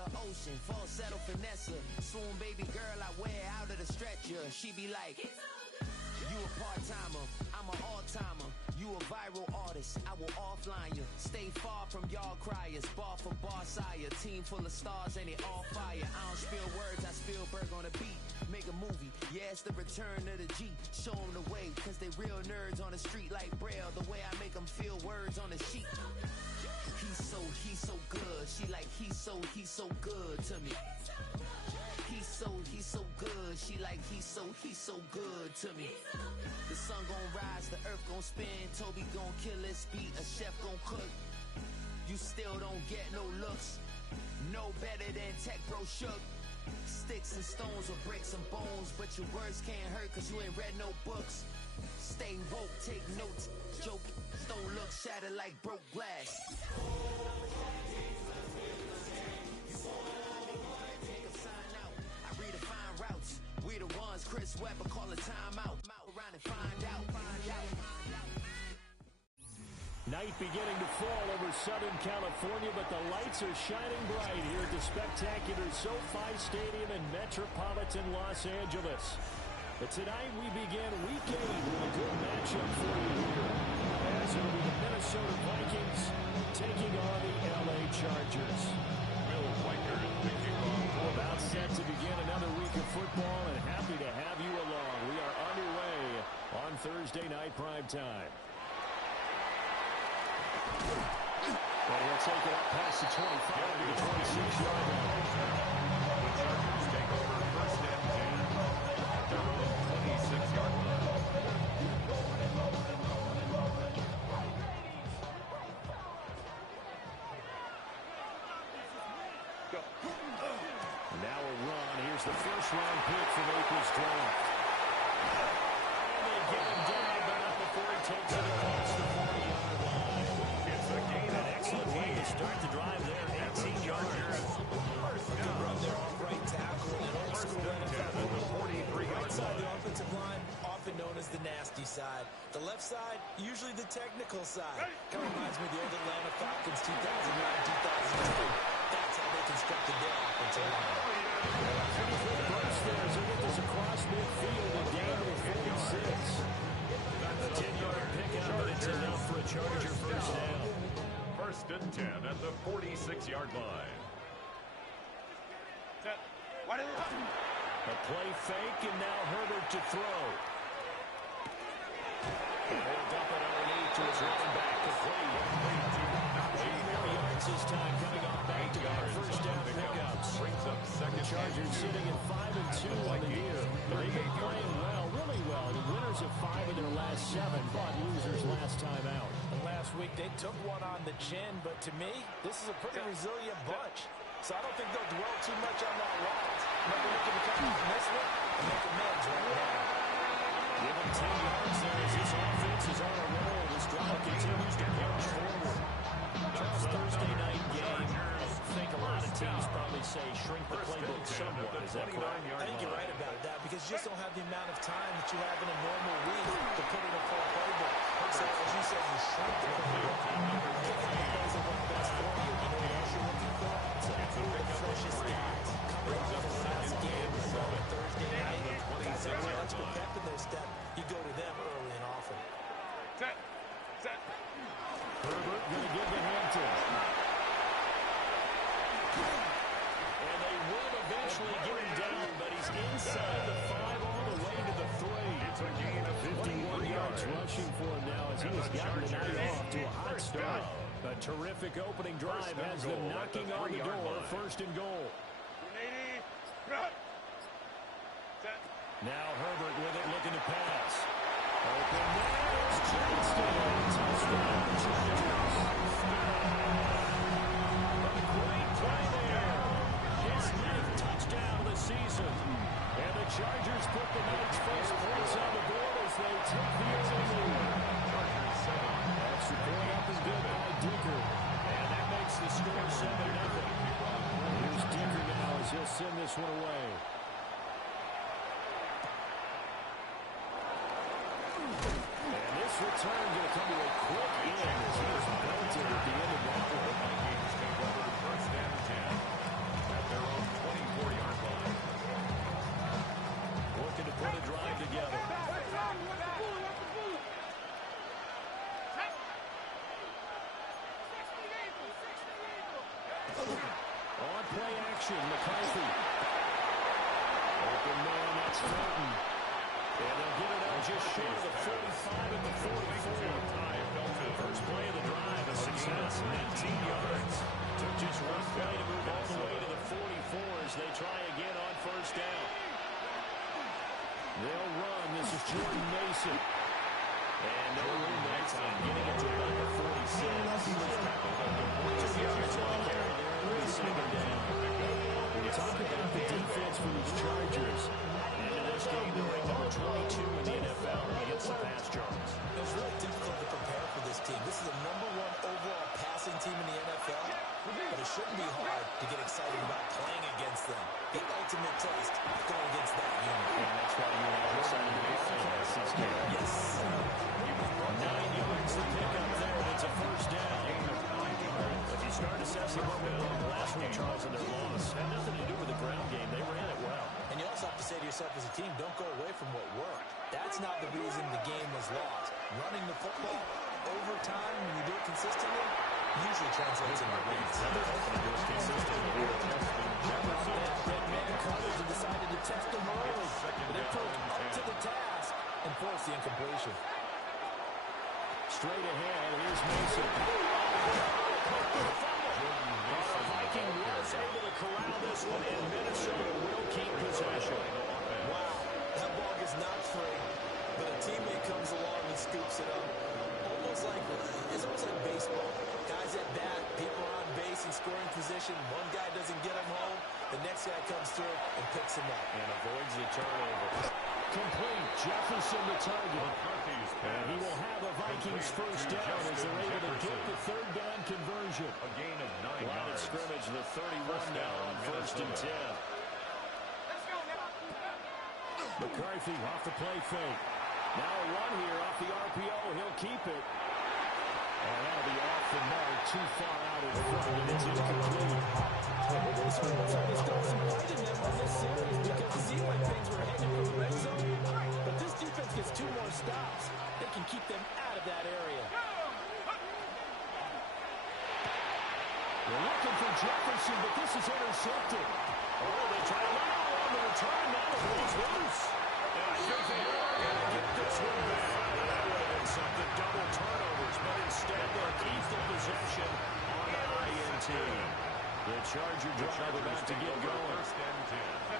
the ocean, falsetto finesse. Soon, baby girl, I wear out of the stretcher. She be like, you a part-timer, I'm an all-timer. You a viral artist, I will offline you. Stay far from y'all criers, bar for bar sire. Team full of stars and it all fire. I don't spill words, I spill Berg on the beat. Make a movie, yeah, it's the return of the G. Show them the way, cause they real nerds on the street like Braille. The way I make them feel words on the sheet. He's so good. She like, he's so good to me. He's so good. She like, he's so good to me. The sun gon' rise, the earth gon' spin. Toby gon' kill this beat, a chef gon' cook. You still don't get no looks. No better than Tech Bro Shook. Sticks and stones or bricks and bones, but your words can't hurt cause you ain't read no books. Stay woke, take notes, joke, don't look shattered like broke glass. Take a sign out, I redefine routes. We the ones Chris Webber call a timeout. Around and find out. Night beginning to fall over Southern California, but the lights are shining bright here at the spectacular SoFi Stadium in metropolitan Los Angeles. But tonight we begin week 8 with a good matchup for you here, as it will be the Minnesota Vikings taking on the LA Chargers. Will Weicker is the kickoff. About set to begin another week of football, and happy to have you along. We are underway on Thursday night primetime. Well, he'll take it up past the 25 to the 26-yard line. The Chargers take over first and 10 at their own 26-yard line. And now a run. Here's the first-round pick from April's draft. And they get him down, but not before he takes it across the 40-yard line. It's a gain. An excellent way to start the drive there. 18 yards. Good run there off right tackle. And old school NFL. Right side of the offensive line, often known as the nasty side. The left side, usually the technical side. Kind of reminds me of the old Atlanta Falcons 2009-2010. That's how they constructed their offensive line. Burst there as he gets this across midfield and down to the 46. A 10-yard pickup, but it's enough for a Charger first down. First and 10 at the 46-yard line. A play fake, and now Herbert to throw. He'll dump it underneath to his running back, complete. 8 more yards this time, coming off back-to-back first down pickups. Brings up second. Chargers sitting at 5-2 on the year. They've been playing well, really well. The winners of 5 of their last 7, but losers last time out. And last week, they took one on the chin, but to me, this is a pretty resilient bunch. So I don't think they'll dwell too much on that loss. Maybe looking to come from this one and make amends right now. Give him 10 yards there as this offense is on a roll. This drive continues to march forward. This Thursday night game, I think a lot of teams probably say shrink the playbook somewhat. Is that correct? I think you're right about that because you just don't have the amount of time that you have in a normal week to put in a full playbook. So as you said, you shrink the playbook. Get the plays that work best for you. You know what else you're looking for? So the freshest guys coming off the last game on Thursday night. Guys that are much perfected their step. You go to them early and often. Herbert going to give to Hampton. And they will eventually get him down, but he's inside the 5 all the way to the 3. It's a gain of 51 yards rushing for him now as he has gotten the night off to a hot start. A terrific opening drive has them knocking on the door. First and goal. Now Herbert with it, looking to pass. Open there's Johnston. Touchdown, Chargers. A great play there. His 9th touchdown of the season. And the Chargers put the night's first points on the board as they take the early lead. That's the point up and good by Dicker. And that makes the score 7-0. Here's Dicker now as he'll send this one away. Return going to come to a quick end as he was belted at the end of that one. Vikings take over the first and 10 at put a drive together. On play action, McCarthy. Open man, that's Felton. And they'll get it out just short of the 45 at the 44. First play of the drive, a success, 19 yards. Took just one play to move all the way to the 44 as they try again on first down. They'll run. This is Jordan Mason. And no room that time, getting it to about the 46. 2 yards on the carry there. It'll be second down. When you talk about the defense for these Chargers, into this game, they're ranked number 22 in the NFL against the pass yards. It's really difficult to prepare for this team. This is the #1 overall passing team in the NFL, but it shouldn't be hard to get excited about playing against them. The ultimate test going against that unit. And that's why you are excited to broadcast this game. Yes. 9 yards to pick up there, and it's a first down. If you start assessing what went wrong last week, Charles, in their loss, had nothing to do with the ground game. They ran it well. And you also have to say to yourself as a team, don't go away from what worked. That's not the reason the game was lost. Running the football over time, when you do it consistently, usually translates into wins. That man coverage and decided to test them early. But they took up to the task and forced the incompletion. Straight ahead, here's Mason. The Viking was able to corral this one, and Minnesota will keep possession. Wow, that ball is not free, but a teammate comes along and scoops it up. It's almost like baseball. Guys at bat, people are on base in scoring position. One guy doesn't get him home. The next guy comes through and picks him up. And avoids the turnover. Complete. Jefferson the target. And he will have a Vikings first down as they're able to get the third down conversion. A gain of 9 Line of yards. scrimmage, the 31 now on first and 10. McCarthy off the play fake. Now a run here off the RPO. He'll keep it. And that'll be off the mark, too far out in front, and it's incomplete. This one looks like there's still some fight in them on this series because it seemed like things were headed for the red zone. But this defense gets 2 more stops. They can keep them out of that area. They're looking for Jefferson, but this is intercepted. Oh, they try to run on the return. Now the ball's loose. And I think they are going to get this one back. That would have been something, double turnovers, but instead they'll keep the possession on the INT. The Charger drive about to get going.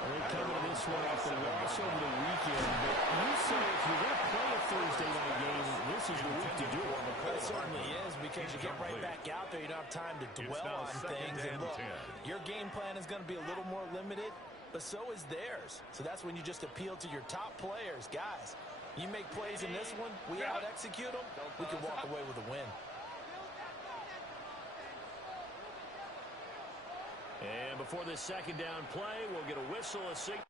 They're coming to this one off the loss over the weekend, but you say if you're going to play a Thursday night game, this is the week to do it. It certainly is because you get right back out there. You don't have time to dwell on things. And look, your game plan is going to be a little more limited, but so is theirs. So that's when you just appeal to your top players. Guys, you make plays in this one, we out-execute them, we can walk away with a win. And before this second down play, we'll get a whistle, a signal.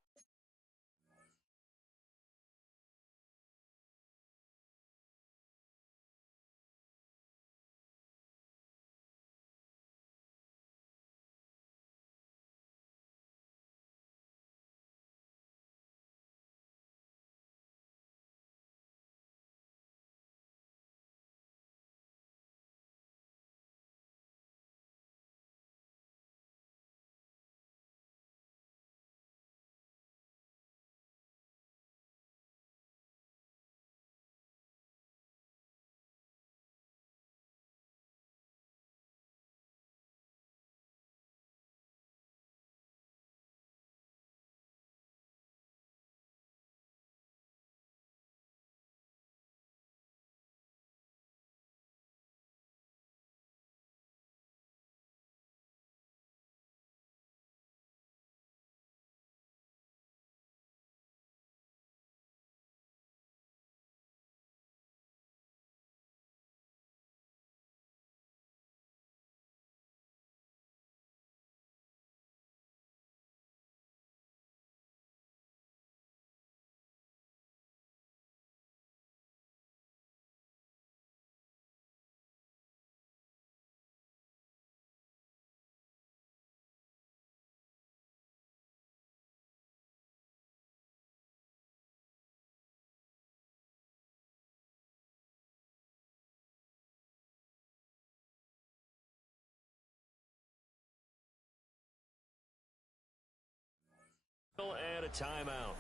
And a timeout.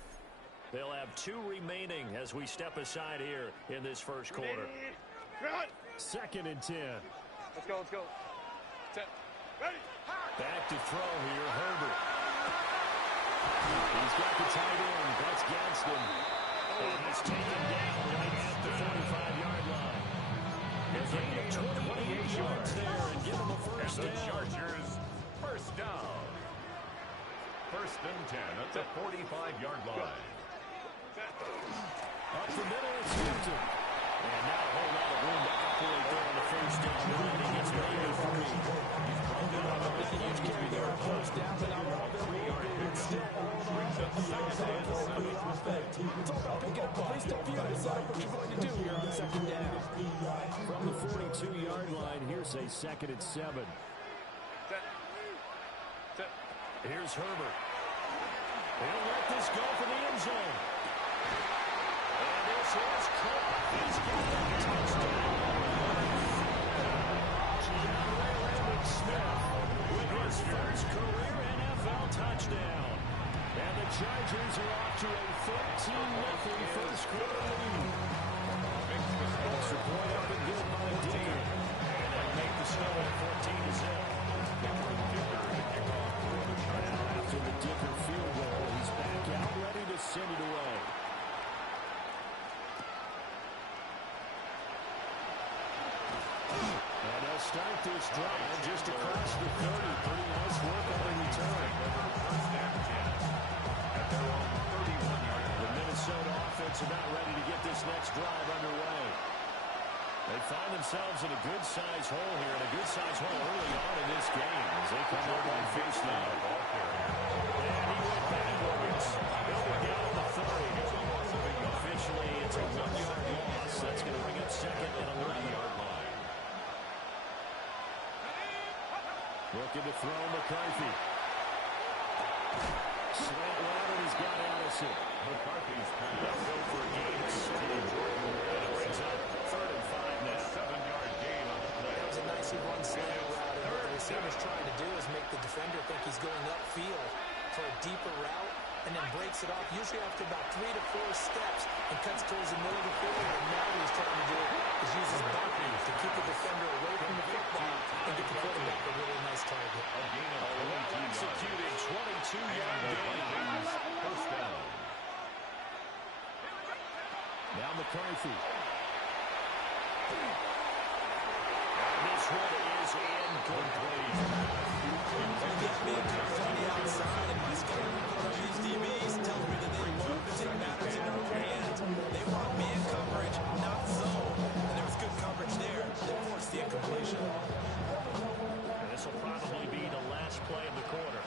They'll have 2 remaining as we step aside here in this first quarter. 2nd and 10. Let's go. 10. Ready. Back to throw here, Herbert. He's got the tight end. That's Gadsden. And he's taken down right at the 45-yard line. A gain of 28 yards there and give him a first down. And the Chargers first down. 1st and 10 at the 45-yard line. Up the middle, it's Hampton. And now a whole lot of room to operate there on the first down run. He gets maybe 3. A huge carry there on first down, but not all their way. It's still all Brings up 2nd and 7. It's all about picking up at least a few. That's what you're going to do here on 2nd down. From the 42-yard line, here's a 2nd and 7. Here's Herbert. He'll let this go for the end zone. And this is caught. He's got a touchdown. Keanu Smith with his first career NFL touchdown. And the Chargers are off to a 13-0 first quarter lead. Extra point up and good by Dicker. And they'll make the score at 14-0. After the Dicker field goal, he's back out ready to send it away. And they'll start this drive just across the 30. Pretty nice work on the return. First and 10 at their own 31-yard line. The Minnesota offense about ready to get this next drive underway. They find themselves in a good-sized hole here, and a good-sized hole early on in this game as they come over on first down. And he went backwards. He'll be down at the 30. Officially, it's a 1-yard loss. That's going to bring up 2nd and 11-yard line. Looking to throw McCarthy. Slant route, and he's got Allison. McCarthy's pass. They'll go for a gain of 6. And it brings up 3rd and 5 now. 7-yard gain on the play. That was a nicely run slant route. And what the receiver's trying to do is make the defender think he's going upfield for a deeper route and then breaks it off, usually after about 3 to 4 steps, and cuts towards the middle of the field. And now what he's trying to do is use his body to keep the defender away from the football and get the quarterback a really nice target. A gain of 22 Executed 22-yard gain. First down. Now McCarthy. And this one is incomplete. Get me covered on the outside, and my scouting report on these DBs tells me that they love to take matters in their own hands. They want man coverage, not zone. And there was good coverage there. They forced the incompletion. And this will probably be the last play of the quarter.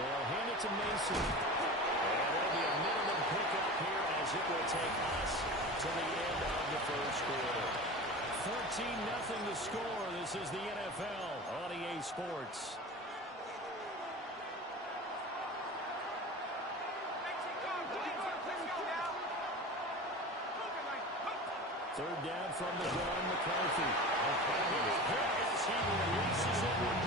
They'll hand it to Mason. And there'll be a minimum pickup here as it will take us to the end of the first quarter. 14-0 the score. This is the NFL on EA Sports. Third down from the gun, McCarthy. As he releases it with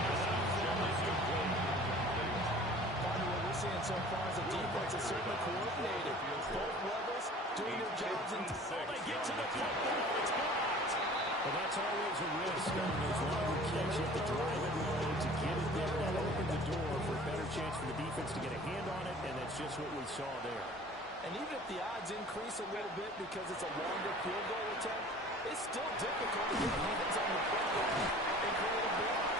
What we're seeing so far is the defense is certainly coordinated. Both levels doing their jobs. They get to the football. It's blocked. Well, that's always a risk on those longer kicks. You have to drive it low to get it there. That'll open the door for a better chance for the defense to get a hand on it, and that's just what we saw there. And even if the odds increase a little bit because it's a longer field goal attempt, it's still difficult to get hands on the football and create a block.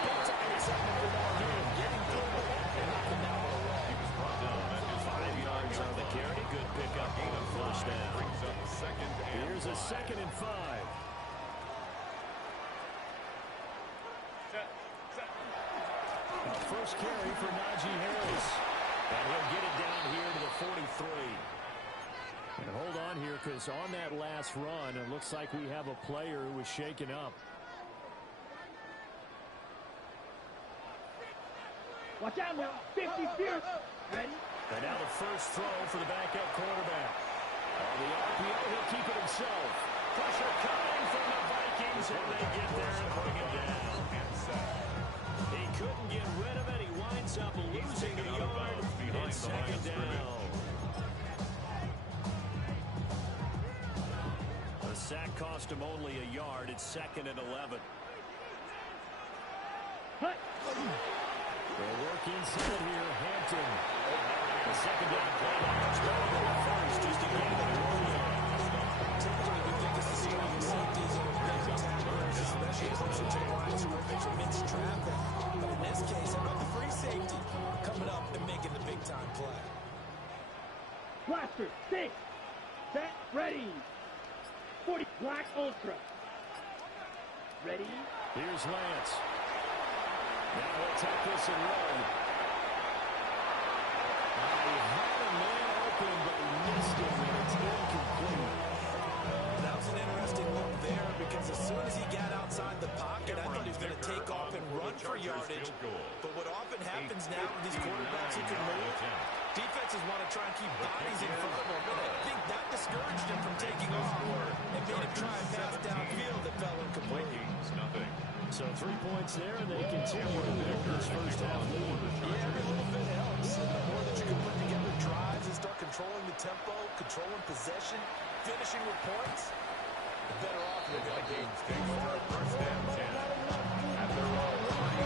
That's an excitement for that game, getting through it and knocking that one away. He was brought down at his 5 yards on the carry. Good pickup on a first down. Brings up 2nd and 5. Here's a 2nd and 5. First carry for Najee Harris. And he'll get it down here to the 43. And hold on here, because on that last run, it looks like we have a player who was shaken up. Watch out now. 50 fierce. Ready? And now the first throw for the backup quarterback. On the RPO, he'll keep it himself. Pressure coming from the Vikings. Vikings, and they get there and bring it down. He couldn't get rid of it. He winds up losing a yard. It's second down. The sack cost him only a yard. It's 2nd and 11. They'll work inside here. Hampton. The second down play now is better than the first. Just a game of Typically, we think this is where the safeties are great tacklers, especially closer to the line of scrimmage amidst traffic. But in this case, how about the free safety coming up and making the big-time play? Blaster, 6, set, ready. 40, Black Ultra. Ready. Here's Lance. Now he'll take this and run. He had a man open, but he missed him, and it's incomplete. That was an interesting look there because as soon as he got outside the pocket, I thought he was going to take off and run for yardage. But what often happens now with these quarterbacks who can move, defenses want to try and keep bodies in front of them. And I think that discouraged him from taking off and made him try and pass downfield that fell incomplete. So 3 points there, and they continue to build this first half lead. Yeah, every little bit helps. And the more that you can put together drives and start controlling the tempo, controlling possession, finishing with points, the better off you're going to be. First and 10 at their own 3.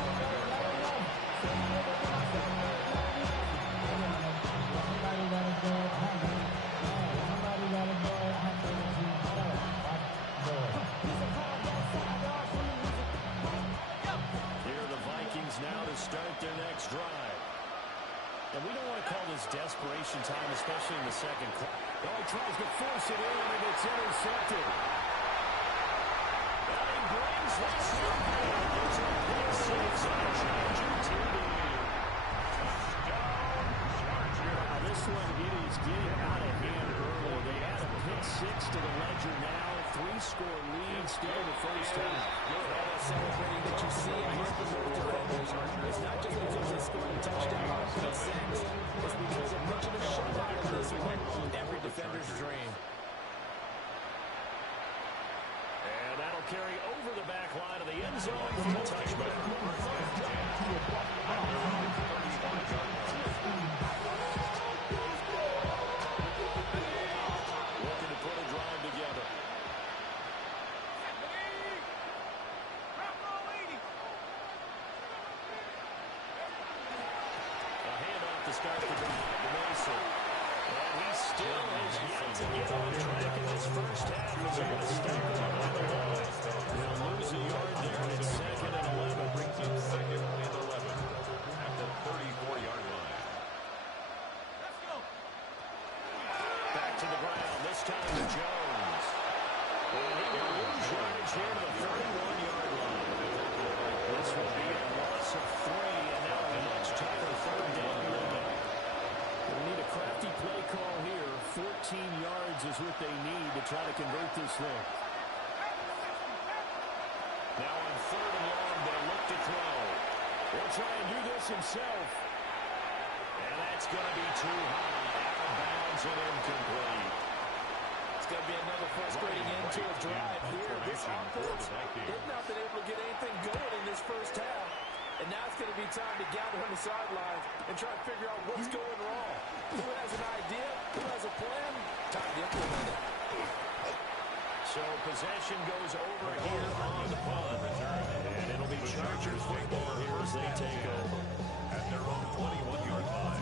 Here are the Vikings now to start their next drive. And we don't want to call this desperation time, especially in the second quarter. Oh, he tries to force it in, and it's intercepted. And he brings this one down. It's a pick six on a Charger TD. Now, this one, it is getting out of hand early. They add a pick six to the ledger now. 3-score lead still in the first half. Celebrating that you see and hear from both defenders. It's not just because they scored a touchdown on pick six. It's because of making a shutout in this one. Every defender's dream. And that'll carry over the back line of the end zone for a touchback. Looking to put a drive together. Start the drive to Mason. And he still has yet to get on track in this first half. He's going to stack it on the line. They'll lose a yard there, and it's 2nd and 11. Brings up 2nd and 11 at the 34-yard line. Let's go. Back to the ground. This time to Jones. And he will lose yardage here to the 31-yard line. This will be a loss of 3, and now a much tighter third down. We need a crafty play call here. 14 yards is what they need to try to convert this thing. Now on 3rd and long, they'll look to throw. He'll try and do this himself. And that's going to be too high. Out of bounds and incomplete. It's going to be another frustrating end to a drive here. This offense has not been able to get anything going in this first half. And now it's going to be time to gather on the sidelines and try to figure out what's going wrong. Who has an idea? Who has a plan? Time to implement it. So possession goes over here on the punt. And it'll be Chargers football here as they take over. At their own 21-yard line.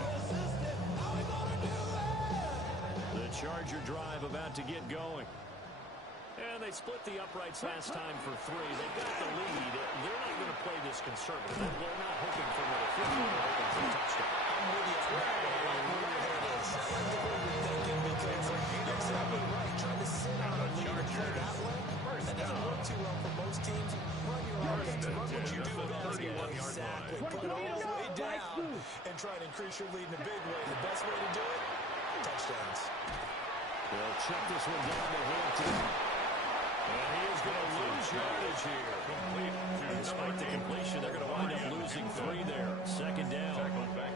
The Charger drive about to get going. And they split the uprights last time for 3. They've got the lead. They're not going to play this conservative. They're not hoping for a 50. They're hoping for a touchdown. I'm with you. Because you're exactly right. Trying to sit on a lead and play that way, that doesn't work too well for most teams. Run your offense. Run what you do best. Exactly. Put it all the way down and try to increase your lead in a big way. The best way to do it, touchdowns. They'll check this one down to Hampton. And he is going to lose yardage here. Despite the completion, they're going to wind up losing 3 there. 2nd down.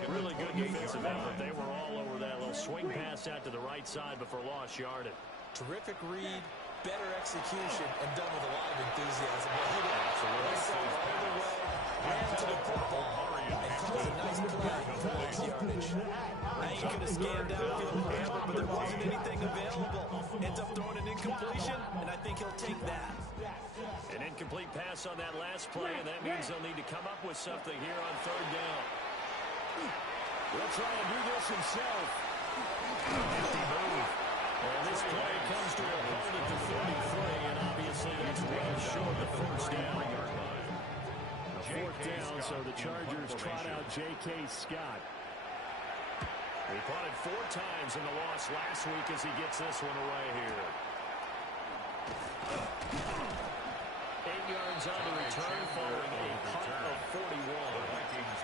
Really good defensive effort. They were all over that little swing pass out to the right side before lost yardage. Terrific read, better execution and done with a lot of enthusiasm. Well, he did absolutely all the way, ran to the football, and caused a nice play for those yardage. Now he could have scanned downfield and hammered, but there wasn't anything available. Ends up throwing an incompletion, and I think he'll take that. An incomplete pass on that last play, and that means they'll need to come up with something here on third down. He'll try and do this himself. Empty move. And this play comes to a halt at the 33, and obviously that's well short of first down. A fourth down, so the Chargers trot out J.K. Scott. He punted 4 times in the loss last week as he gets this one away here. 8 yards on the return following a punt of 41.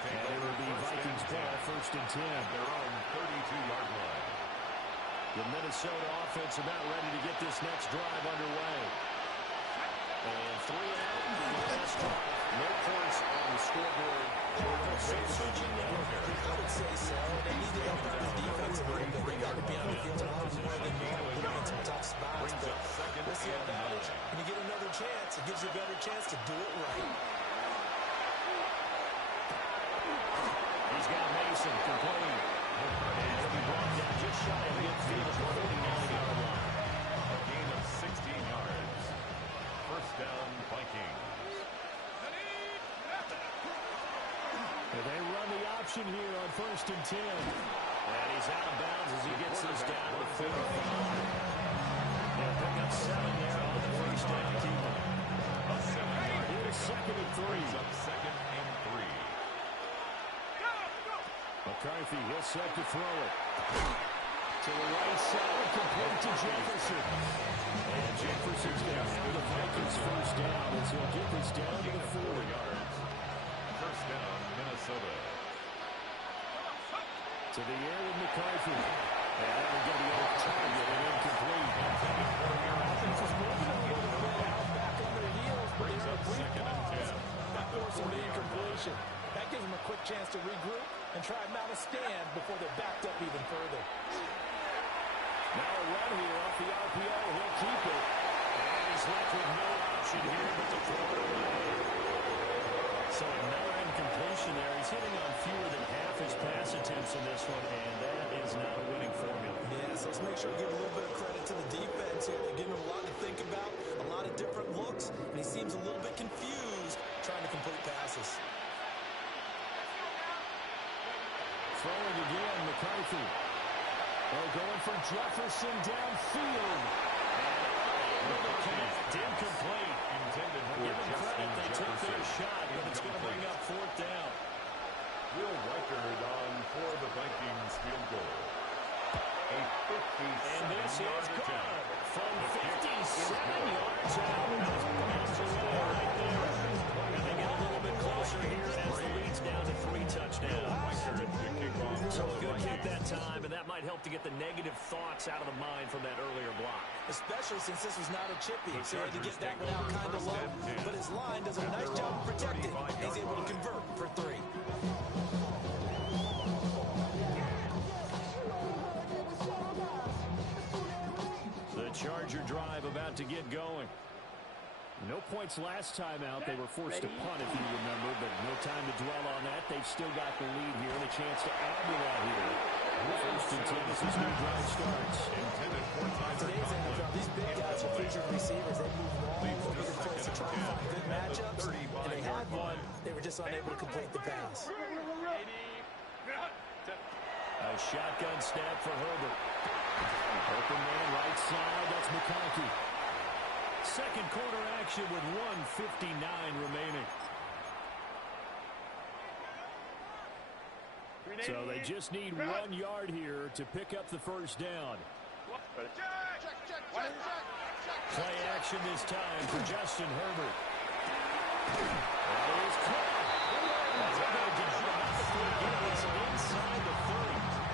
And it will be Vikings ball, first and 10. Their own 32-yard line. The Minnesota offense about ready to get this next drive underway. And 3 out on the last drive. No points on the scoreboard. I would say so. They need to help out the defense a little bit. They got to be on the field a lot more than normal. Put them in some tough spots. But we'll see how that is. When you get another chance, it gives you a better chance to do it right. He's got Mason complete. And he'll be brought down just shy of midfield at the 49-yard line. A gain of 16 yards. First down, Vikings. They run the option here on first and 10. And he's out of bounds as he gets this down to the 45. They'll pick up 7 there on the first down keeper. A 7-yard. Here's second and 3. Up second and 3. McCarthy, he'll set to throw it. To the right side, complete to Jefferson. And Jefferson's going to have the Vikings first down as he'll get this down to the 40 yards. First down, Minnesota. To the air with McCarthy. And that will get the old target and incomplete. Offense is moving a little bit out back on their heels, but they're in a brief pause. That forces them to incompletion. That gives them a quick chance to regroup and try and mount a stand before they're backed up even further. Now a run here off the RPO. He'll keep it. And he's left with no option here but to throw it away. So another incompletion there. He's hitting on fewer than half his pass attempts in this one, and that is not a winning formula. Yes, let's make sure we give a little bit of credit to the defense here. They're giving him a lot to think about, a lot of different looks, and he seems a little bit confused trying to complete passes. Throwing again, McCarthy. Oh, going for Jefferson downfield. And able to connect, incomplete. Intended for Give them credit, they took Jefferson. their shot, but it's going to bring up fourth down. Will Reichard on for the Vikings field goal. A 57-yard And this is attempt. good from 57 yards out. That's the way right there. And they get a little bit closer here as the lead's down to 3 touchdowns. Reichard to kick off. So a good kick that time, and that might help to get the negative thoughts out of the mind from that earlier block. Especially since this was not a chippy, so he had to get that one out kind of low. But his line does a nice job of protecting. He's able to convert for 3. The Charger drive about to get going. No points last time out. They were forced to punt, if you remember, but no time to dwell on that. They've still got the lead here and a chance to add to that here. First and 10 as this new drive starts. Intended for Today's NFL, these big guys are featured receivers. They move all over the place to try and find good matchups, and they had one. They were just unable to complete the pass. A shotgun snap for Herbert. Open man right side. That's McConkey. Second quarter action with 1:59 remaining. So they just need 1 yard here to pick up the first down. Play action this time for Justin Herbert. That is caught. Inside the 30.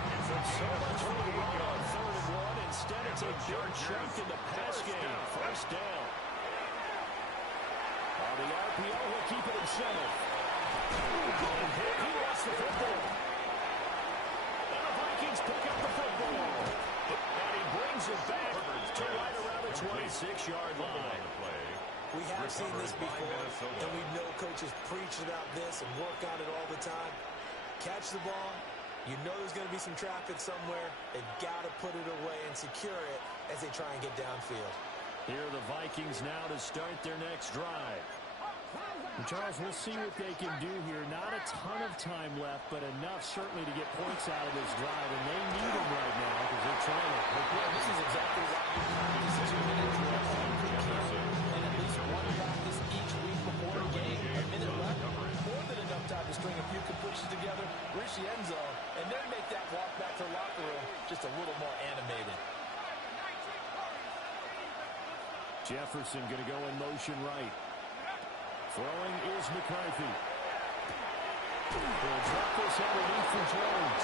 And from so much for the run on 3rd and 1, instead it's a big chunk in the pass game. First down. On the RPO, he'll keep it himself. He lost the football. And the Vikings pick up the football. And he brings it back to right around the 25. 46-yard line. We have seen this before, and we know coaches preach about this and work on it all the time. Catch the ball. You know there's going to be some traffic somewhere. They've got to put it away and secure it as they try and get downfield. Here are the Vikings now to start their next drive. And Charles, we'll see what they can do here. Not a ton of time left, but enough certainly to get points out of this drive, and they need them right now because they're trying to. Yeah, this is exactly why this is a 2-minute drill. And at least one practice each week before the game. A minute left, more than enough time to string a few completions together, reach the end zone, and then make that walk back to the locker room just a little more animated. Jefferson going to go in motion right. Throwing is McCarthy. He'll drop this underneath for Jones.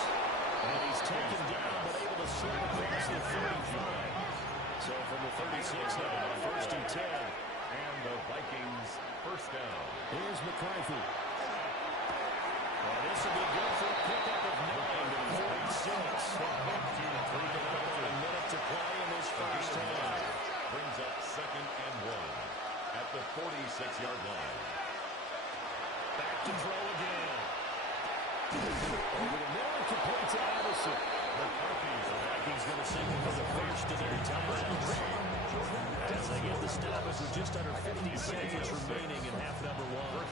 And he's taken down, but able to slip across the 35. So from the 36 now, first and 10. And the Vikings first down. Here's McCarthy. Well, this will be good for a pickup of 9 to 46. About a minute to play in this first half. Brings up 2nd and 1 at the 46-yard line. Back to throw again. Over the middle, complete to Addison. The Vikings going to signal for the first of their timeouts. As they get the stoppage with just under 50 seconds remaining in half number 1.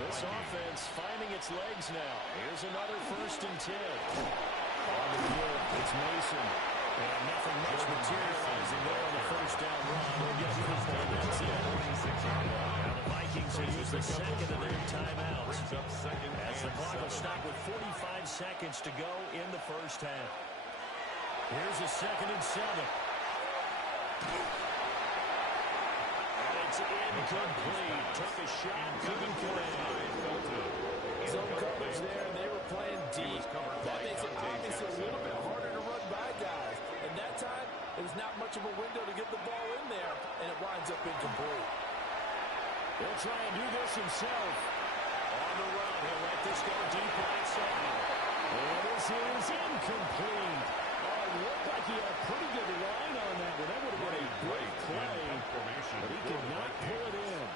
This offense finding its legs now. Here's another first and 10. On the field, it's Mason. And nothing much materializing there on the first down run. They'll get a couple, and that's it. Now the Vikings will use the second of their timeouts. As the clock will stop with 45 seconds to go in the first half. Here's a 2nd and 7. And it's incomplete. Took a shot, couldn't connect. Zone coverage there, and they were playing deep. That makes it obviously a little bit harder to run by guys. And that time, it was not much of a window to get the ball in there, and it winds up incomplete. He'll try and do this himself. On the run, he'll let this go deep right side. And this is incomplete. Oh, it looked like he had a pretty good line on that, but that would have been a great play. But he could not pull it in.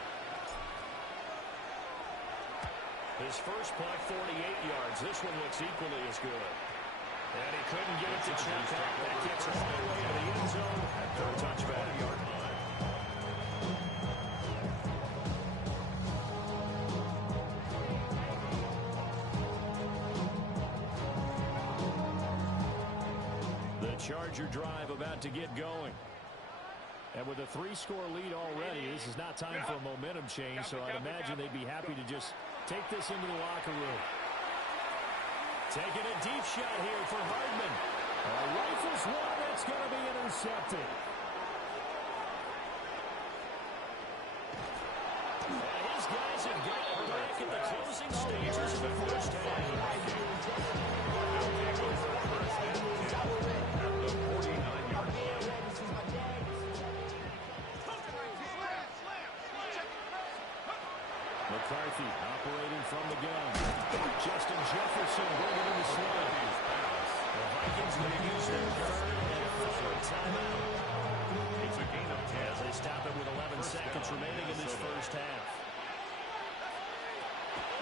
His first punt, 48 yards. This one looks equally as good. And he couldn't get it to check out. That gets all the way to the end zone for a touchback. The Charger drive about to get going. And with a 3-score lead already, this is not time for a momentum change, so I'd imagine they'd be happy to just take this into the locker room. Taking a deep shot here for Hardman. A rifles one that's going to be intercepted. And his guys have got it back at the closing stages of the first half. McCarthy operating from the gun. Justin Jefferson bringing in the slot. The Vikings may use their third and final timeout. It's a gain of 10 as they stop it with 11 seconds remaining in this first half.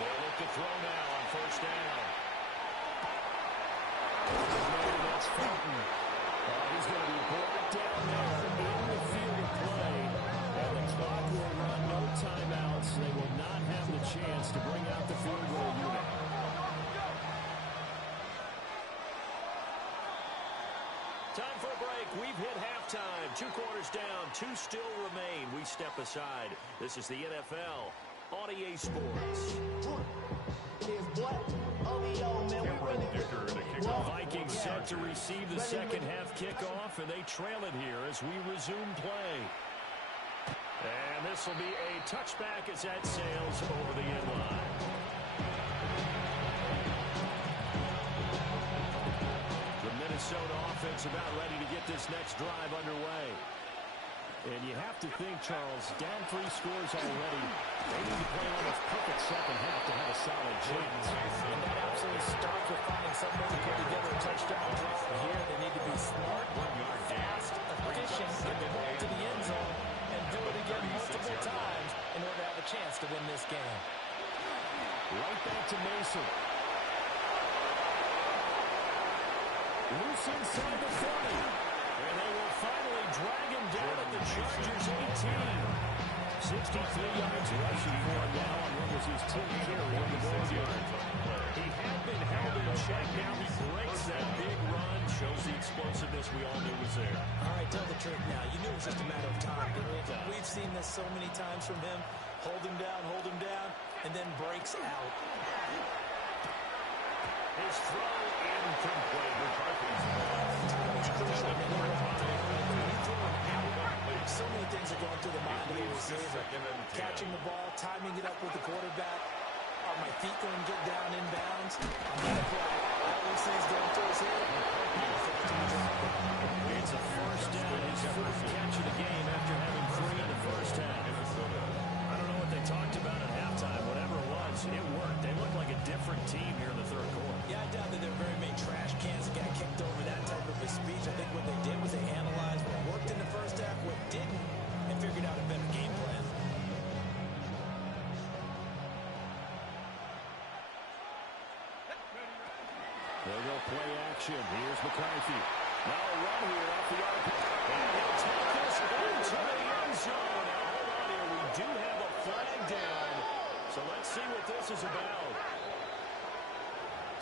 They'll look to throw now on first down. And that's Fulton. He's going to be brought down there in the field of play. And the clock will run, no timeouts. They will not have the chance to bring out the field goal unit. Time for a break. We've hit halftime. 2 quarters down, 2 still remain. We step aside. This is the NFL on EA Sports. The Vikings set to receive the second half kickoff, and they trail it here as we resume play. And this will be a touchback as that sails over the end line. The Minnesota offense about ready to get this next drive underway. And you have to think, Charles, down 3 scores already. They need to play almost perfect second half to have a solid chance. And that absolutely starts with finding some way to put together a touchdown drive. Here, they need to be smart, fast, efficient, get the ball to the end zone, Mason. Loose inside the 30. And they will finally drag him down at the Chargers 18. 63 yards rushing for him now on what was his 10th carry on the board. He had been held in check. Now he breaks that big run. Shows the explosiveness we all knew was there. All right, tell the trick now. You knew it was just a matter of time. We've seen this so many times from him. Hold him down, and then breaks out. His throw incomplete. So many things are going through the mind of the receiver. Catching the ball, timing it up with the quarterback. Are my feet going to get down in bounds? I'm going to play. All these things going through his head. It's a first down. His fourth catch of the game after having 3 in the first half. I don't know what they talked about at halftime. Whatever it was, it worked. They looked like a different team here in the third quarter. Yeah, I doubt that there were very many trash cans that got kicked over that type of a speech. I think what they did was they analyzed what worked in the first half, what didn't, and figured out a better game plan. They go play action. Here's McCarthy. Now a run here off the arc. And he'll take this into the end zone. Now hold on here. We do have a flag down. So let's see what this is about.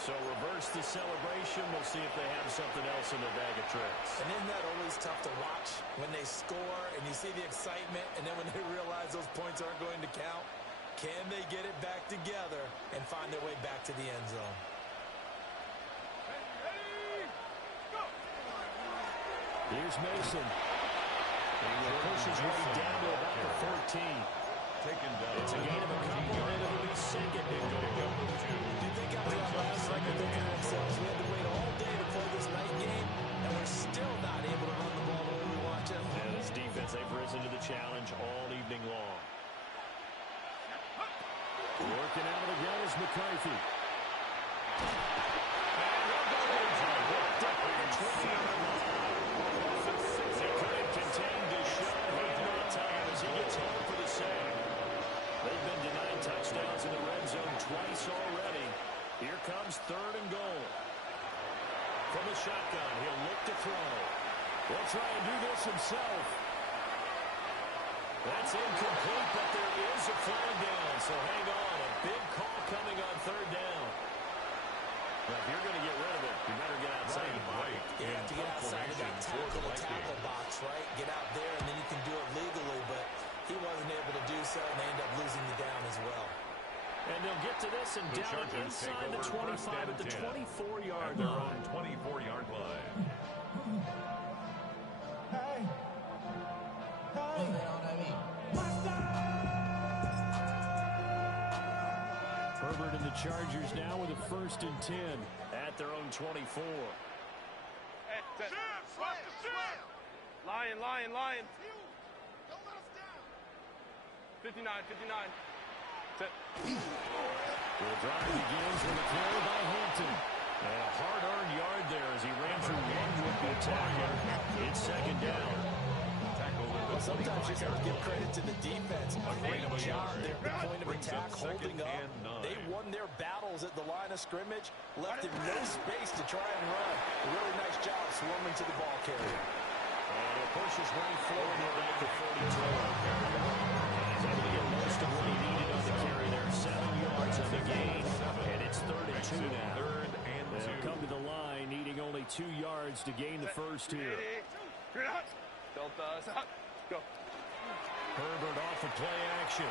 So reverse the celebration. We'll see if they have something else in their bag of tricks. And isn't that always tough to watch when they score and you see the excitement, and then when they realize those points aren't going to count? Can they get it back together and find their way back to the end zone? Here's Mason. He pushes right down to about the 14. Taken down. It's a gain of a couple, and it'll be second and goal. Do you think after that last second thinking to themselves, we had to wait all day to play this night game, and we're still not able to run the ball the way we want to? And this defense, they've risen to the challenge all evening long. Working out of the gun is McCarthy. They've been denied touchdowns in the red zone twice already. Here comes third and goal. From the shotgun, he'll look to throw. He'll try and do this himself. That's incomplete, but there is a flag down, so hang on. A big call coming on third down. Now, if you're going to get rid of it, you better get outside the box. You have to get outside of that tackle box, right? Get out there, and then you can do it legally, but he wasn't able to do so, and they end up losing the down as well. And they'll get to this and down it inside the 25 at the 24-yard line. Their own 24-yard line. Herbert and the Chargers now with a 1st and 10 at their own 24. Lion. 59. The drive begins with a carry by Hampton. And a hard-earned yard there as he ran through one would-be tackler. It's second down. Well, sometimes you just have to give credit to the defense. A great job there at the point of attack, holding up. They won their battles at the line of scrimmage, left him no space to try and run. A really nice job swarming to the ball carrier. And it pushes right forward about the 42. He's able to get most of what he needed on the carry there. 7 yards on the gain. And it's 3rd and 2 now. They'll come to the line, needing only 2 yards to gain the first here. Go. Herbert off of play action.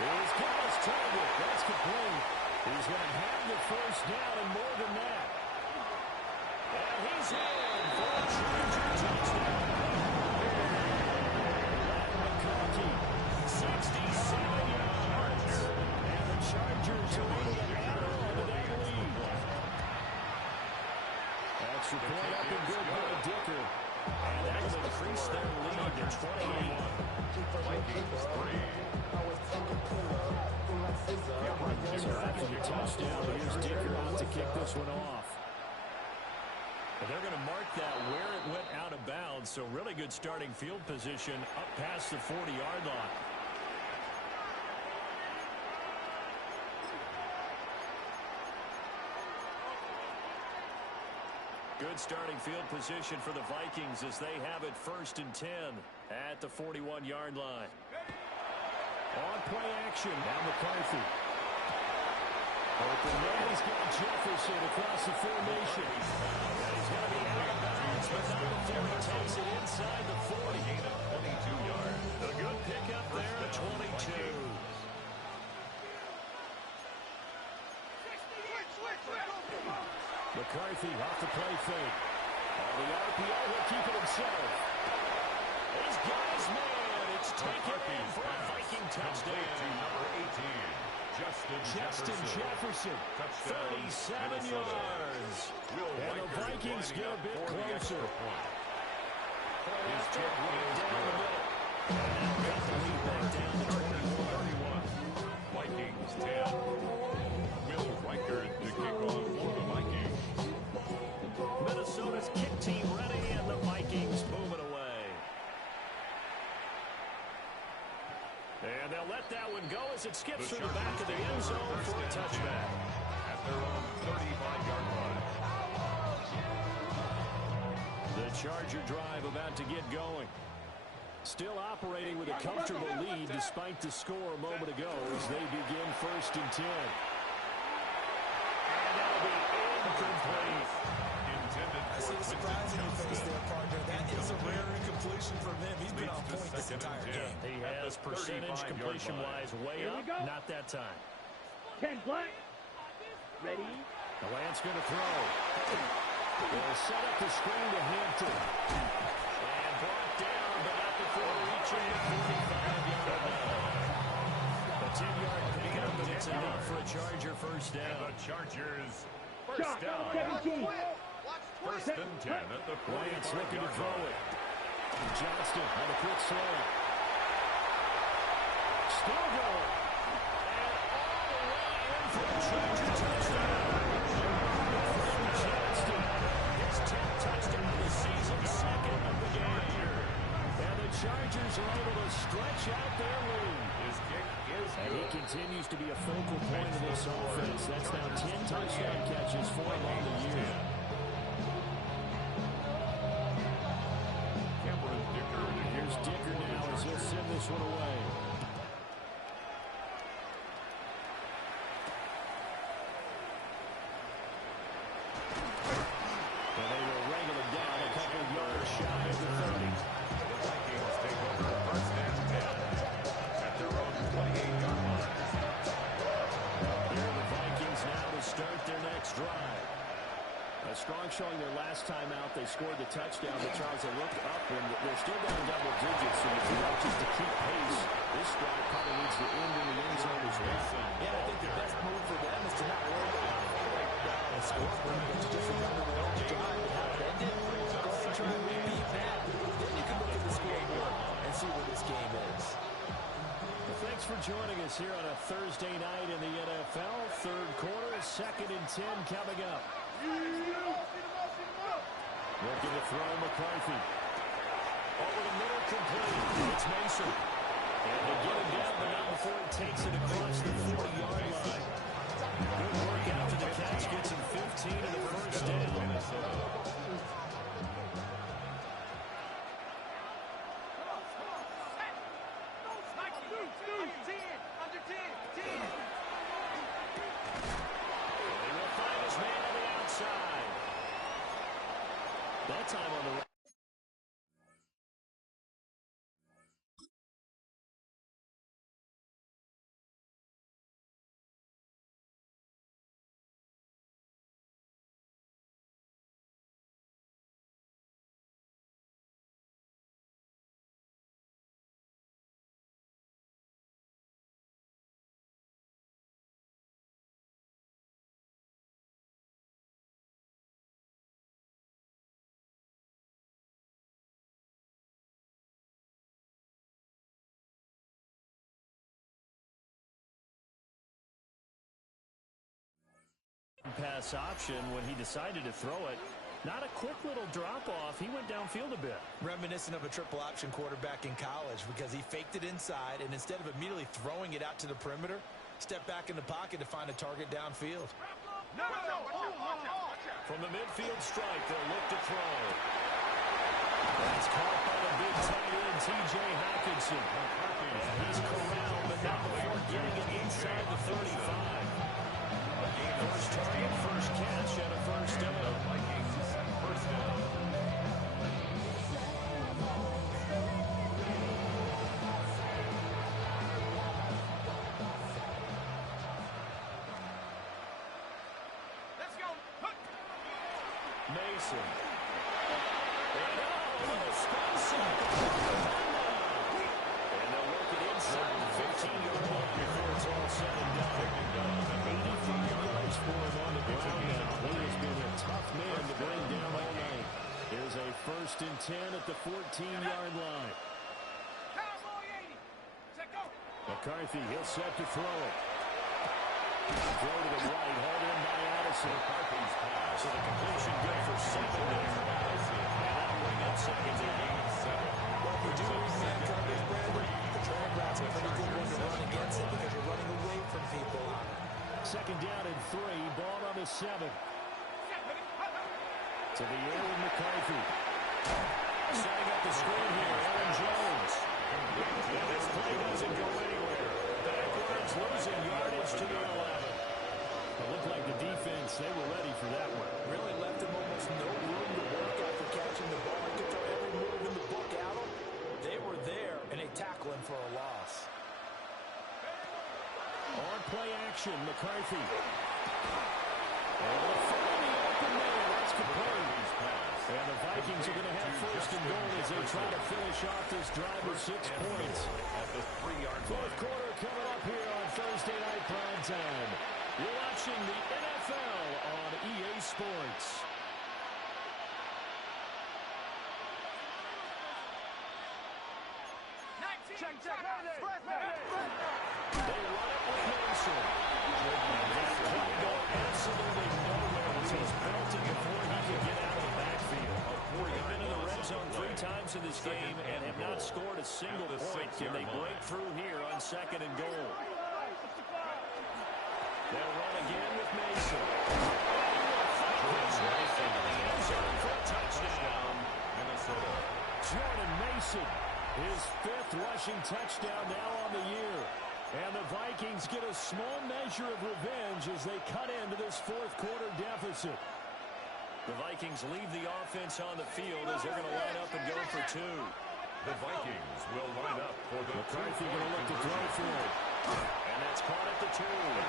Here's Dallas Taggart. That's complete. He's going to have the first down and more than that. And he's in for a Charger touchdown. McConkey, 67 yards. And the Chargers are able to add on to that lead. Extra point up and good by Dicker. And that will increase their lead to 28. Vikings 3. So after the touchdown, here's Dicker out to kick this one off. And they're going to mark that where it went out of bounds, so really good starting field position up past the 40-yard line. Good starting field position for the Vikings as they have it 1st and 10 at the 41-yard line. On play action, now McCarthy. Open man, he's got Jefferson across the formation. He's going to be out of bounds, but not before he takes it inside the 40. 22 yards. A good pickup there at 22. McCarthy off the play fake. On the RPO, he'll keep it himself. He's got his man. It's taken in for a Viking touchdown. To number 18, Justin Jefferson. 37 yards. And the Vikings get a bit closer. His kick is Down the middle. And got the lead back down to 31. Vikings 10. Will Reichard to kick off for the Vikings. Minnesota's kick team ready, and the Vikings move it away. And they'll let that one go as it skips through the back of the end zone for a touchback. At their own 35-yard line. The Charger drive about to get going. Still operating with a comfortable lead despite the score a moment ago as they begin 1st and 10. And that'll be incomplete. I see a surprise in your face there, partner. That is a rare incompletion from him. He's been on point this entire game. He has percentage completion-wise way up. Not that time. 10 black. Ready. The Lance going to throw. They'll set up the screen to Hampton. And brought down, but not before reaching the 45-yard line. A 10-yard pickup, but it's enough for a Charger first down. And the Chargers Shot. first down. 17. 1st and 10 at the Lance looking to 45-yard throw line. it. Johnston on a quick slant. Still going. And all the way in for a Charger touchdown. Johnston, his 10th touchdown of the season, 2nd of the game. And the Chargers are able to stretch out their lead. His kick is And he good. continues to be a focal point of this offense. That's now 10 touchdown catches for him on the year. Cameron Dicker to kick Here's off Dicker for the now as he'll Chargers. send this one away. And they will wrangle him down a couple of yards shy of the 30. The Vikings take over 1st and 10 at their own 28-yard line. Here are the Vikings now to start their next drive. A strong showing their last time out. They scored the touchdown, but Charles, they looked up and they're still down double digits. So if you want just to keep pace, this drive probably needs to end in the end zone as well. Yeah, I think the best move for them is to not worry about the scoreboard, but to just remember their own drive and how it ended. Go ahead and try and repeat that. Then you can look at the scoreboard and see where this game is. Well, thanks for joining us here on a Thursday night in the NFL. Third quarter, 2nd and 10 coming up. Looking to throw McCarthy. Over the middle, complete. It's Mason. And they get him down, but not before he takes it across the 40-yard line. Good work after the catch. Gets him 15 and a first down. They will find his man on the outside. That time on the right. Pass option when he decided to throw it. Not a quick little drop-off. He went downfield a bit. Reminiscent of a triple option quarterback in college because he faked it inside, and instead of immediately throwing it out to the perimeter, stepped back in the pocket to find a target downfield. No, From the midfield strike, they'll look to throw. That's caught by the big tight end, T.J. Hockenson. And he's corralled, but not before getting it inside the 35. First target, first catch, and a first down. Vikings, first down. Mason. And they'll work it inside the 15-yard line before it's all said and done. 85 yards for him on the ground now. He has been a tough man to bring down all night. Here's a 1st and 10 at the 14-yard line. McCarthy, he'll set to throw it. Throw to the right, hauled in by Addison. McCarthy's pass. So the completion good for 7 there. And that'll bring up 2nd and 8. Well, if you do read man coverage, Brandon, the drag route's a pretty good one to run against it because you're running away from people. 2nd down and 3, ball on the 7. To the air with McCarthy. Setting up the screen here, Aaron Jones. And this play doesn't go anywhere. Backwards, losing yardage to the 11. It looked like the defense, they were ready for that one. Really left him almost no room to work after catching the ball. He could throw every move in the book at him. They were there, and they tackle him for a loss. On play action, McCarthy. And the open man, that's complete. And the Vikings are going to have 1st and goal as they try to finish off this drive with 6 points. At the 3-yard line. 4th quarter coming up here on Thursday Night Primetime. You're watching the NFL on EA Sports. Check. They run it with Mason. And that clock going absolutely nowhere as he's belted before he can get out of the backfield. They've been in the red zone 3 times in this game and have not scored a single point. Can they break through here on 2nd and goal? They'll run again with Mason. Touchdown, Minnesota. Jordan Mason, his 5th rushing touchdown now on the year. And the Vikings get a small measure of revenge as they cut into this 4th quarter deficit. The Vikings leave the offense on the field as they're going to line up and go for 2. The Vikings will line up for the McCarthy going to look to throw for it. And that's caught at the 2. So now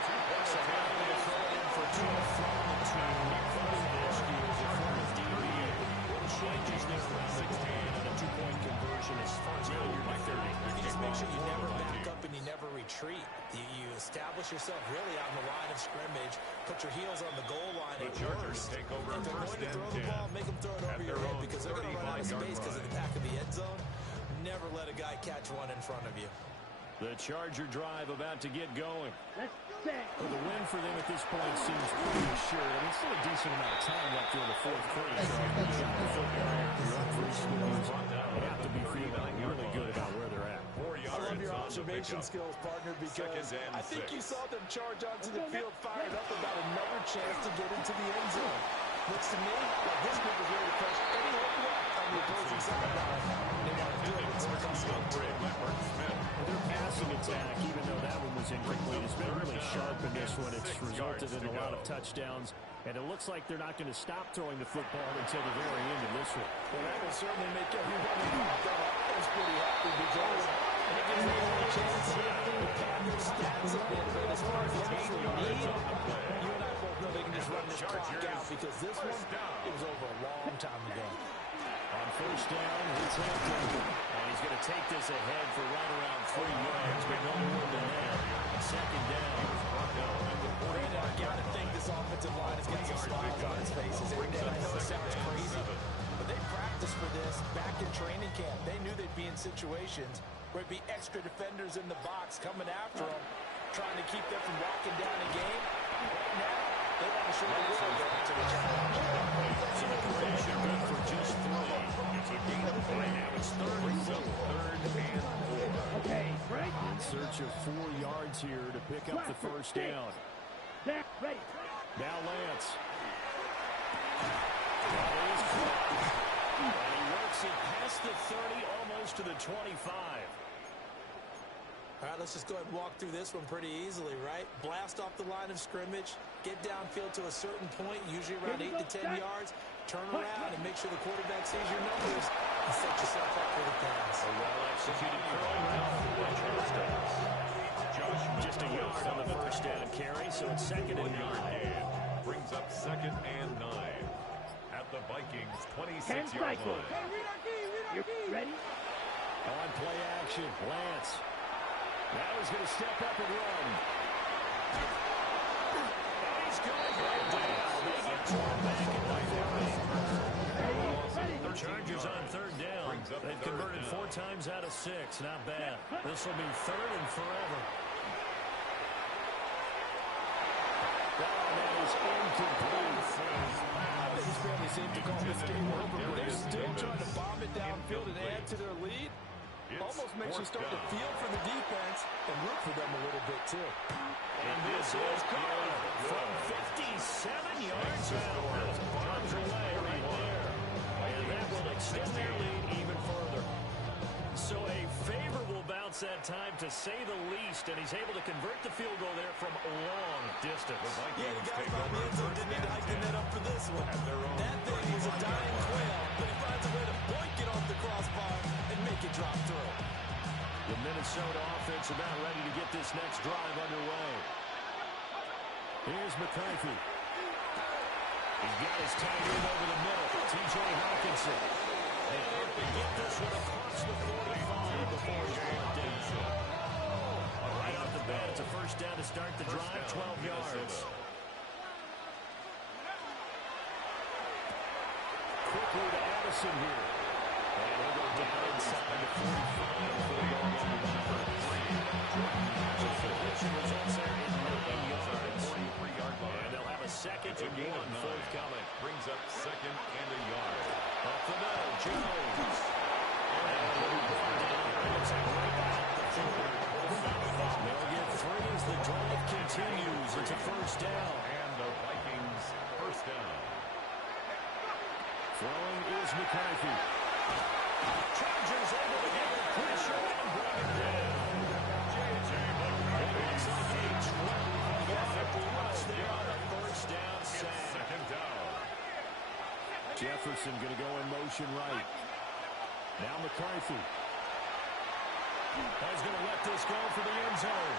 they're going to throw it in for 2 from the 2. This is a fourth DB. Little changes there from 16 and a 2-point conversion as far as now you're by 30. You just make sure you never back up and you never retreat. You establish yourself really out in the line of scrimmage, put your heels on the goal line. The Chargers take over if they're going to throw the 1st and 10. ball, make them throw it over your head because they're going to run out of space because of the back of the end zone. Never let a guy catch one in front of you. The Charger drive about to get going. Let's set. Well, the win for them at this point seems pretty assured. I mean, still a decent amount of time left in the 4th quarter. So you're up 3 scores. They have to be feeling really good about where they're at. 4 yards. I love your observation skills, partner, because 2nd and I think 6. you saw them charge onto the field, fired up about another chance to get into the end zone. Looks to me like this group is ready to press any way left on the opposing sideline. They want to do it with some Their passing attack, even though that one was incomplete, has been really sharp in this one. It's resulted in a lot of touchdowns, and it looks like they're not going to stop throwing the football until the very end of this one. Well, that will certainly make everyone involved that's pretty happy because it gives them a chance to pad their stats a bit. But as far as what they need, you and I both know they can just run this clock out because this one, it was over a long time ago. On 1st down, it's Hampton. And he's going to take this ahead for right around 3 yards, but no more than that. 2nd down. Brandon, I got to think this offensive line is getting some smiles on his faces. And I know it sounds crazy, but they practiced for this back in training camp. They knew they'd be in situations where it'd be extra defenders in the box coming after them, trying to keep them from locking down a game. Right now, they want to show the world they're up to the challenge. So the conversion good for just 3. It's a gain of 3. Now it's 3rd and 4. Okay, right. In search of 4 yards here to pick up the 1st down. Set, ready. Now Lance. That is caught. And he works it past the 30, almost to the 25. All right, let's just go ahead and walk through this one pretty easily, right? Blast off the line of scrimmage, get downfield to a certain point, usually around 8 to 10 yards, turn around and make sure the quarterback sees your numbers and set yourself up for the pass. A well-executed curl route for Charles Davis. Just a yard on the first down carry, so it's second and 9. Brings up 2nd and 9 at the Vikings 10 26-yard cycles. line. You ready? On play action, Lance. Now he's going to step up and run. And he's going right down. They get torn back in the 40. The Chargers on third down. They've converted 4 times out of 6. Not bad. This will be 3rd and forever. That is incomplete. I think it's fairly safe to call this game over, but they're still trying to bomb it downfield and add to their lead. Almost makes you start to feel for the defense and root for them a little bit, too. And this is good from 57 yards out. Bombs away right there. And that will extend their lead even further. So a favorable bounce that time, to say the least, and he's able to convert the field goal there from a long distance. Yeah, the guys behind the end zone didn't need to hike the net up for this one. That thing was a dying quail, but he finds a way to boink it off the crossbar and make it drop through. The Minnesota offense about ready to get this next drive underway. Here's McCarthy. He's got his tight end over the middle. T.J. Hawkinson. They hope to get this one across the 45 before he's brought down. Right off the bat, it's a first down to start the drive, 12 yards. Quickly to Addison here. And he'll go down inside the 45 for the ball number 3. So completion results there in 9 yards. 43-yard line. And they'll have a 2nd and 1 forthcoming. Brings up 2nd and a yard. Up the middle, Jones. And he'll be brought down here. It's a right out the 40. They'll get 3 as the drive continues. It's a first down. And the Vikings first down. Throwing is McCarthy. Chargers able to get the pressure and bring it down. It looks like a 12-yard plus there on the first down sack. 2nd down. Jefferson going to go in motion right. Now McCarthy. He's going to let this go for the end zone.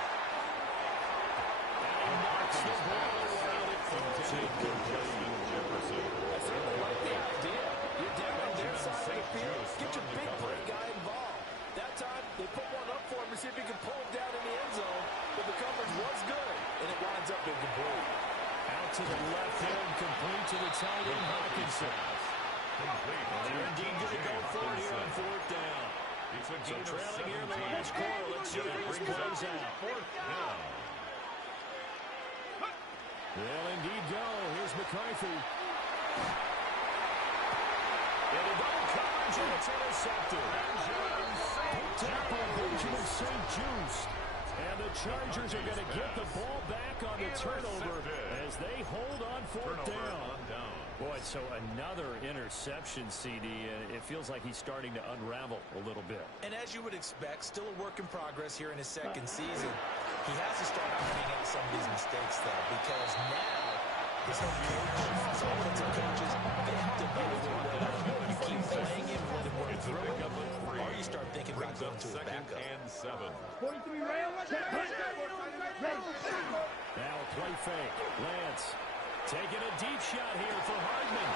And he knocks the ball around it. Jefferson. I certainly like the idea. You're down on their side of the field. Get your big play guy involved. That time, they put one up for him to see if he can pull it down in the end zone. But the coverage was good, and it winds up incomplete. Out to the left end, complete to the tight end, Hawkinson. They're indeed going to go for it here on 4th down. It's a So gain of trailing here in the 17. last quarter. Let's see how this plays out. 4th down. They'll indeed go. Here's McCarthy. Into double coverage, and it's intercepted. Tackle Benjamin St. Just. And the Chargers are going to get the ball back on the turnover as they hold on 4th down. Boy, so another interception, CD. It feels like he's starting to unravel a little bit. And as you would expect, still a work in progress here in his 2nd season. He has to start ironing out some of these mistakes, though, because now his head coach, his offensive coaches, they have to evaluate whether you keep playing him and let him work through it, or you start thinking about going to a 2nd backup. and 7. 43 round. Now a play fake. Lance taking a deep shot here for Hardman.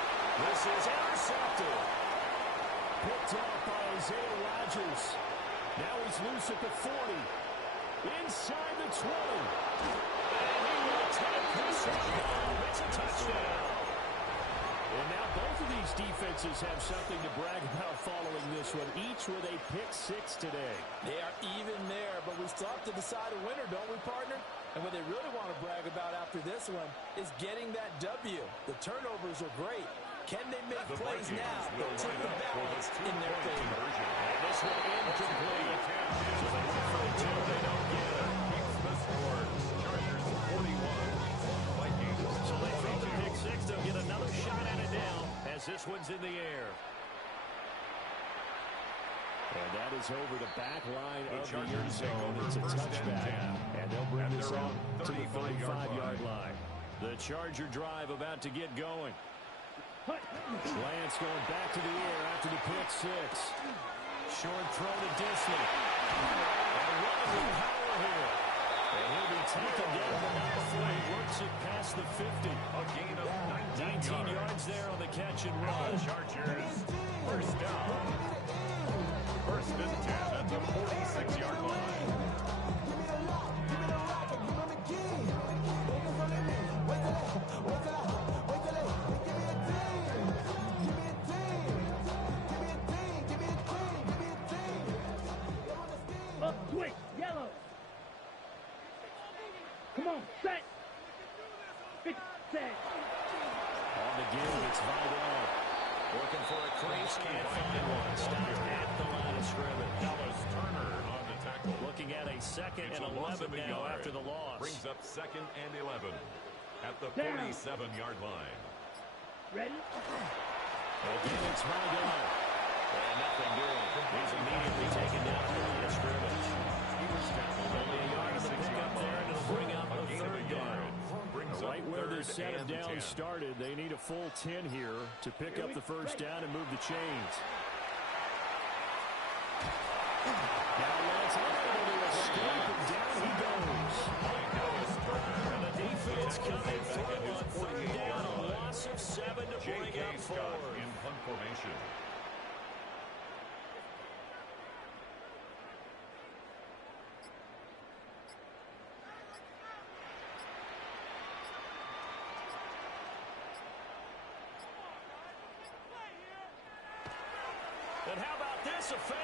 This is intercepted. Picked off by Isaiah Rodgers. Now he's loose at the 40. Inside the 20. And he will take this one home. It's a touchdown. And now both of these defenses have something to brag about following this one, each with a pick-6 today. They are even there, but we still have to decide a winner, don't we, partner? And what they really want to brag about after this one is getting that W. The turnovers are great. Can they make plays now that tip the balance in their favor? And this one incomplete. So they look for a 2, they don't get it. The score, Chargers 41, Vikings. So they throw the pick-6, they'll get another shot at it now as yards in the air. And that is over the back line of the end zone. It's a touchback. And they'll bring this out to the 35-yard line. The Charger drive about to get going. Lance going back to the air after the pick six. Short throw to Disley. And running with power here. And he'll be taken down before he works it past the 50. A gain of 19 yards there on the catch and run. Chargers, first down. First and 10 at the 46-yard line. Up, switch, yellow. Come on, set. Set. On the give, it's Vidal. Looking for a crease, can't find one. Stopped at the line of scrimmage. Dallas Turner on the tackle. Looking at a second It's and a loss 11 of a now yard. after the loss. Brings up second and 11 at the Down. 47-yard line. Ready? Again, it's Vidal. And nothing doing. He's immediately taken down at the line of scrimmage. Only a yard of the pickup there, and it'll bring up a third down. Right where the set of downs started, they need a full 10 here to pick up the first down and move the chains. Now Lance unable to escape, and down he goes. And the defense coming through on third down, a loss of 7 to bring up forward. In punt formation. And how about this, a fake?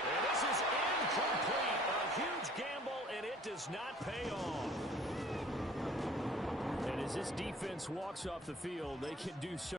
And this is incomplete. A huge gamble, and it does not pay off. And as this defense walks off the field, they can do so.